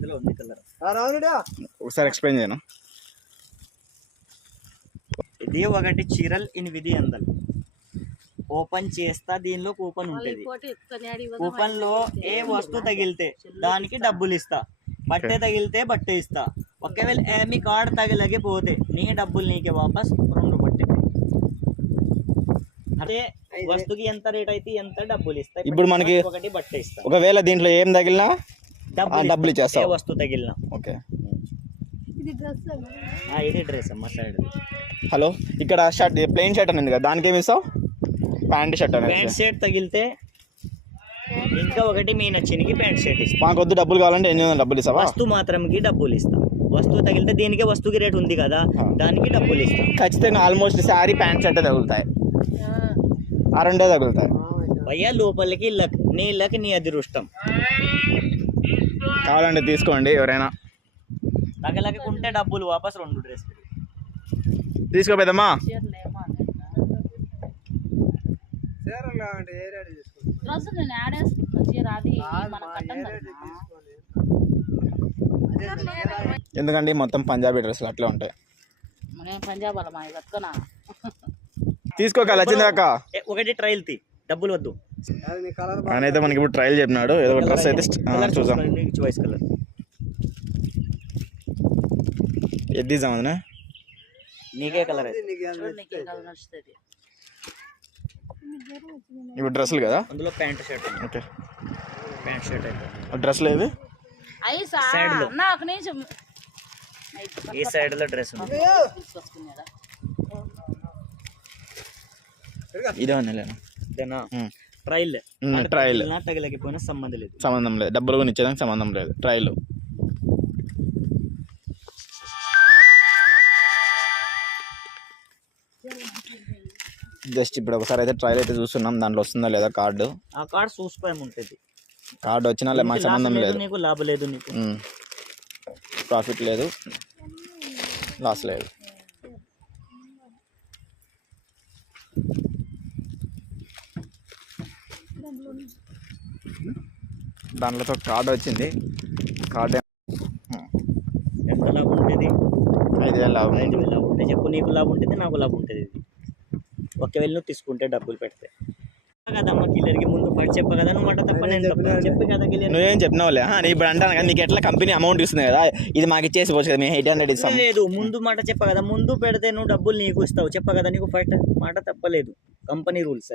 ఇందులో ఉంది కలర్. ఒకసారి ఎక్స్ప్లెయిన్ చేయను. ఇది ఒకటి చీరల్ 800 ఓపెన్ చేస్తా. దీనిలో కూపన్ ఉంటుంది. కూపన్ లో ఏ వస్తువు తగిలితే దానికి డబ్బులు ఇస్తా. బట్టే తగిలితే బట్టే ఇస్తా. ఒకవేళ మీ కార్డ్ తగిలగిపోతే నీ డబ్బులు నీకే వాపస్ 2 బట్టే. అదే వస్తువుకి ఎంత రేట్ అయితే ఎంత డబ్బులు ఇస్తా. ఇప్పుడు మనకి ఒకటి బట్టే ఇస్తా. ఒకవేళ దీంట్లో ఏం తగిలినా డబ్బులు ఇచ్చేస్తా. వస్తువు తగిలినా. ఓకే. ఇది డ్రెస్ అమ్మ సైడ్. హలో, ఇక్కడ షర్ట్ ప్లెయిన్ షర్ట్ అనేది కదా, దానికి ఏమి ఇస్తావు? ప్యాంట్ షర్ట్ అనేది. ప్యాంట్ షర్ట్ తగిలితే ఇంకా ఒకటి మీ నచ్చినకి ప్యాంట్ షర్ట్ ఇస్తా. మాకు వద్దు డబ్బులు కావాలంటే ఎన్ని డబ్బులు ఇస్తావా? వస్తువు మాత్రంకి డబ్బులు ఇస్తా. వస్తువు తగిలితే దీనికే వస్తువుకి రేట్ ఉంది కదా, దానికి డబ్బులు ఇస్తా. ఖచ్చితంగా ఆల్మోస్ట్ శారీ ప్యాంట్ షర్ట్ తగులుతాయి. ఆ రెండే తగులుతాయి భయ్యా. లోపలికి లక్, నీ లక్ నీ అదృష్టం. కావాలంటే తీసుకోండి ఎవరైనా. తగలకుంటే డబ్బులు వాపస్ 2 డ్రెస్ తీసుకో పెద్దమ్మా. ఎందుకండి మొత్తం పంజాబీ డ్రెస్సులు అట్లా ఉంటాయి. తీసుకోక వచ్చిందాక ఒకటి ట్రయల్ తీ, డబ్బులు వద్దు. ఆయన అయితే మనకి ఇప్పుడు ట్రయల్ చెప్పినాడు. ఏదో ఒక డ్రెస్ అయితే చూద్దాం. చాయిస్ కలర్ ఎద్దిద్దాం అదనా. నీకే కలర్ ఇప్పుడు డ్రెస్సులు కదా. అందులో pant shirt. Okay, pant shirt అయితే డ్రెస్సులు ఏవి సైడ్ లో, ఈ సైడ్ లో డ్రెస్ ఉంది. ఇదే ట్రయల్. ట్రయల్ తగిలకపోయినా సంబంధం లేదు. డబ్బులు కూడా ఇచ్చేదానికి సంబంధం లేదు. ట్రయల్. జస్ట్ ఇప్పుడు ఒకసారి అయితే ట్రయల్ అయితే చూస్తున్నాం. దాంట్లో వస్తుందా లేదా కార్డు. ఆ కార్డు చూసుకోముంటుంది. కార్డు వచ్చినా మాకు సంబంధం లేదు. నీకు లాభం లేదు, నీకు ప్రాఫిట్ లేదు, లాస్ లేదు. దాంట్లో కార్డు వచ్చింది. కార్డు ఎంత లాభం ఉంటుంది? 5,000 లాభం. 5,000 లాభం ఉంటుంది. చెప్పు, నీకు లాభం ఉంటుంది, నాకు లాభం ఉంటుంది. ఇది ఒకవేళ నువ్వు తీసుకుంటే డబ్బులు పెడితే కదమ్మా. కిల్లర్కి ముందు పడి చెప్ప కదా, నువ్వు మాట తప్ప నేను చెప్పు కదా. కిల్లర్ నువ్వేం చెప్పినావులే. ఇప్పుడు అంటాను కదా, నీకు ఎట్లా కంపెనీ అమౌంట్ ఇస్తుంది కదా, ఇది మాకు ఇచ్చేసి పోవచ్చు కదా, మేము 800 ఇస్తాం. లేదు, ముందు మాట చెప్ప కదా. ముందు పెడితే నువ్వు డబ్బులు నీకు ఇస్తావు చెప్ప కదా. నీకు ఫస్ట్ మాట తప్పలేదు. Company rules.